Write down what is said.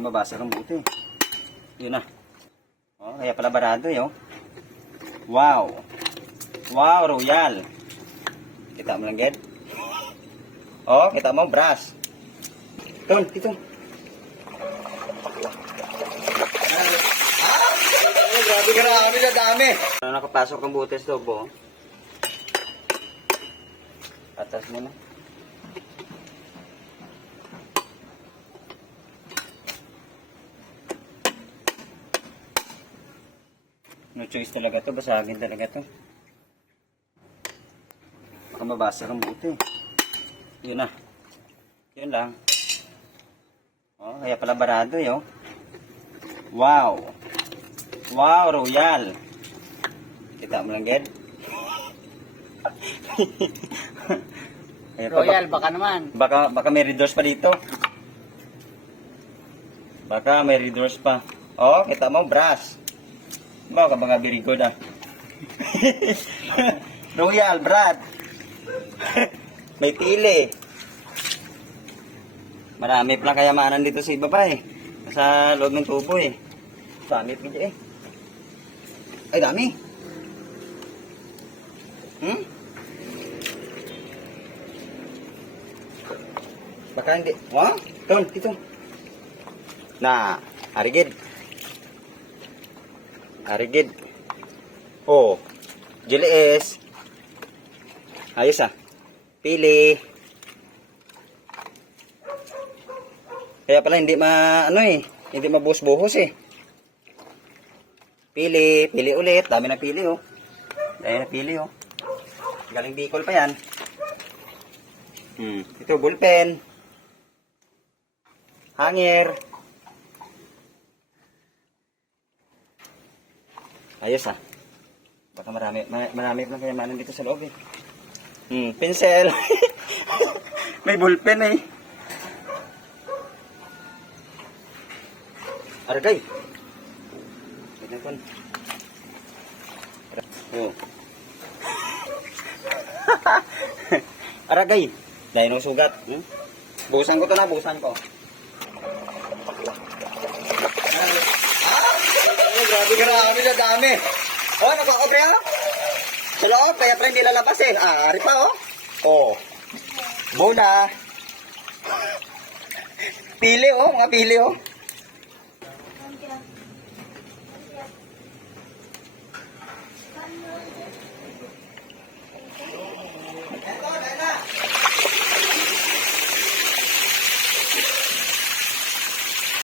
Baka mabasa ng buti. Yun na. Oh, kaya pala barado yun. Wow. Wow, royal. Kita mo lang, Ged? Oh, kita mo, brush. Ton, dito. Grabe na dami. Nakapasok ang buti sa loob, oh. Atas mo na. No choice talaga to, basagin talaga to. Baka mabasa ng buti. Yun na. Yun lang. Oh, kaya pala barado yun. Wow. Wow, royal. Kita mo lang, Ged? Royal, baka naman. Baka may redoors pa dito. Baka may redoors pa. Oh, kita mo, brush. Baka mga very good, ah. Royal, Brad. May pili. Marami palang kayamanan dito sa ibaba, eh. Sa loob ng tubo, eh. Dami pa eh. Ay, dami. Baka hindi. Wah, ton, dito. Nah, arigid. Arigid. Oh, jeles. Ayos ah. Pili. Kaya pala hindi hindi mabuhos-buhos eh. Pili ulit. Dami na pili oh. Dami na pili oh. Galing Bicol pa yan. Ito bullpen. Hanger. Ayos ah. Baka marami lang kayamanan dito sa loob eh. Pinsel. May bullpen eh. Aragay. Ito pun. Oh. Aragay. Dahil nung sugat. Busan ko to na, busan ko. Grabe na dami. Oh, nag-o-obre ano? Sa loob, kaya pala hindi lalabas eh. Ari pa oh. Oh. Muna. Pili oh, mga pili oh.